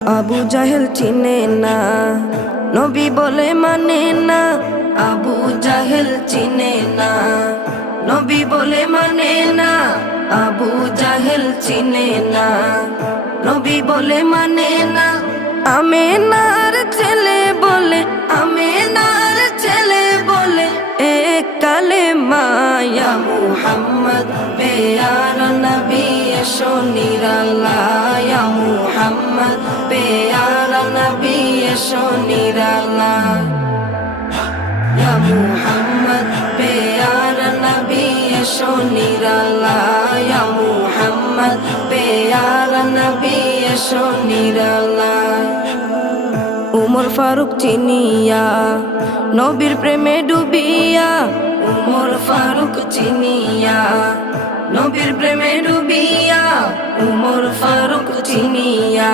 আবু জাহেল চিনে না, নবী বলে মানে না। আবু জাহেল চিনে না, নবী বলে মানে না। আবু জাহেল চিনে না, নবী বলে মানে না। আমেনার ছেলে বলে, আমেনার ছেলে বলে এক কালেমা ইয়া মুহাম্মদ পেয়ার নবী এসো নিরালায়। ইয়া মুহাম্মদ পেয়ার নবী এসো নিরালায়। ইয়া মুহাম্মদ পেয়ার নবী এসো নিরালায়। ইয়া মুহাম্মদ পেয়ার নবী এসো নিরালায়। উমর ফারুক চিনিয়া, নবীর প্রেমে ডুবিয়া। উমর ফারুক চিনিয়া, নবীর প্রেমে ডুবিয়া। উমর ফারুক চিনিয়া,